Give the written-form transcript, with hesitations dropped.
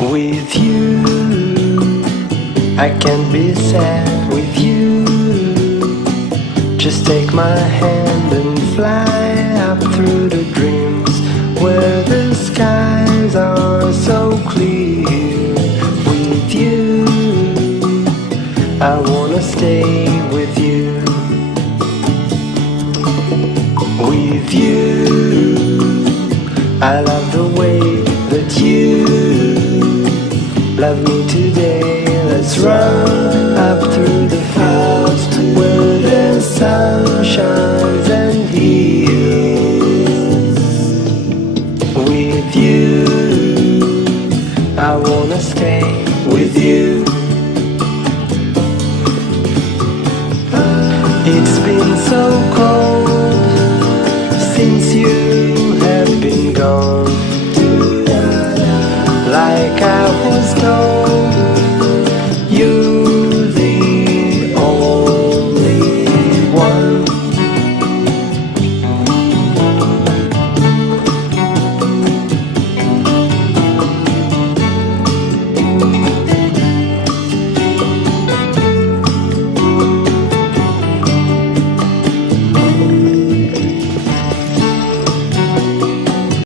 With you, I can't be sad with you. Just take my hand and fly up through the dreams where the skies are so clear. With you, I wanna stay with you. With you, I love the way that you love me today. Let's run up through the fields where the sun shines and heals. With you, I wanna stay with you. It's been so cold since you have been gone. Like I was told,